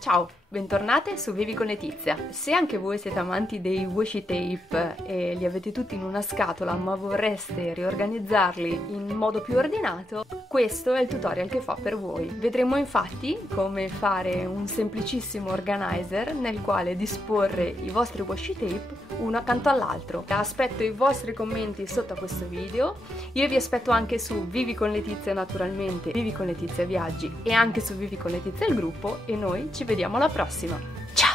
Ciao, bentornate su Vivi con Letizia. Se anche voi siete amanti dei washi tape e li avete tutti in una scatola ma vorreste riorganizzarli in modo più ordinato, questo è il tutorial che fa per voi. Vedremo infatti come fare un semplicissimo organizer nel quale disporre i vostri washi tape uno accanto all'altro. Aspetto i vostri commenti sotto a questo video, io vi aspetto anche su Vivi con Letizia naturalmente, Vivi con Letizia Viaggi e anche su Vivi con Letizia il gruppo e noi ci vediamo alla prossima. Ciao!